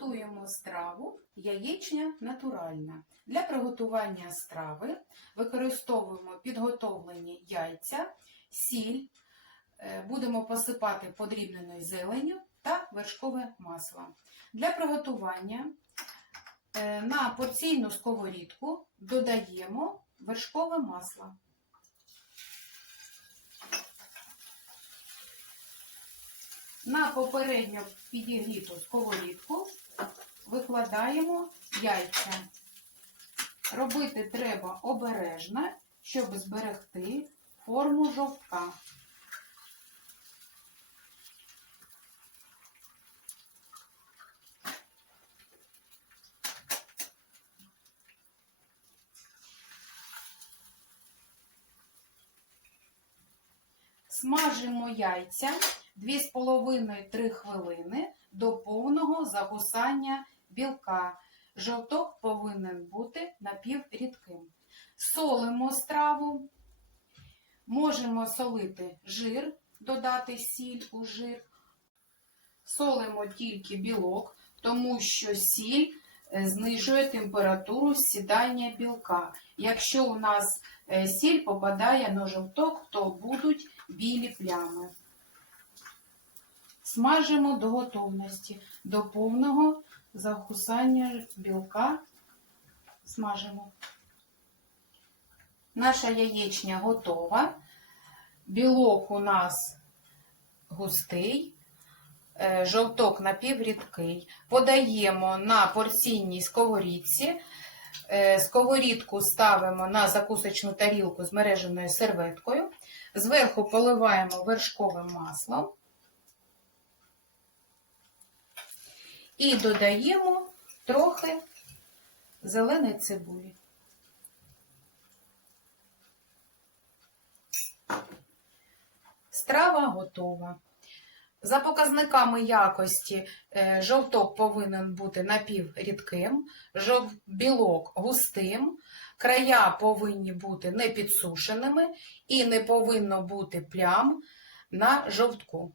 Готуємо страву яєчня натуральна. Для приготування страви використовуємо підготовлені яйця, сіль, е, будемо посипати подрібненою зеленню та вершкове масло. Для приготування е, на порційну сковорідку додаємо вершкове масло. На попередньо підігріту сковорідку викладаємо яйця. Робити треба обережно, щоб зберегти форму жовтка. Смажимо яйця 2,5-3 хвилини до повного загусання білка. Жовток повинен бути напіврідким. Солимо страву. Можемо солити жир, додати сіль у жир. Солимо тільки білок, тому що сіль знижує температуру сідання білка. Якщо у нас е, сіль попадає на жовток, то будуть білі плями. Смажимо до готовності, до повного закусання білка. Смажимо. Наша яєчня готова. Білок у нас густий, е, жовток напіврідкий. Подаємо на порційній сковорідці. Е, Сковорідку ставимо на закусочну тарілку з мереженою серветкою. Зверху поливаємо вершковим маслом. І додаємо трохи зеленої цибулі. Страва готова. За показниками якості е, жовток повинен бути напіврідким, білок густим, края повинні бути непідсушеними і не повинно бути плям на жовтку.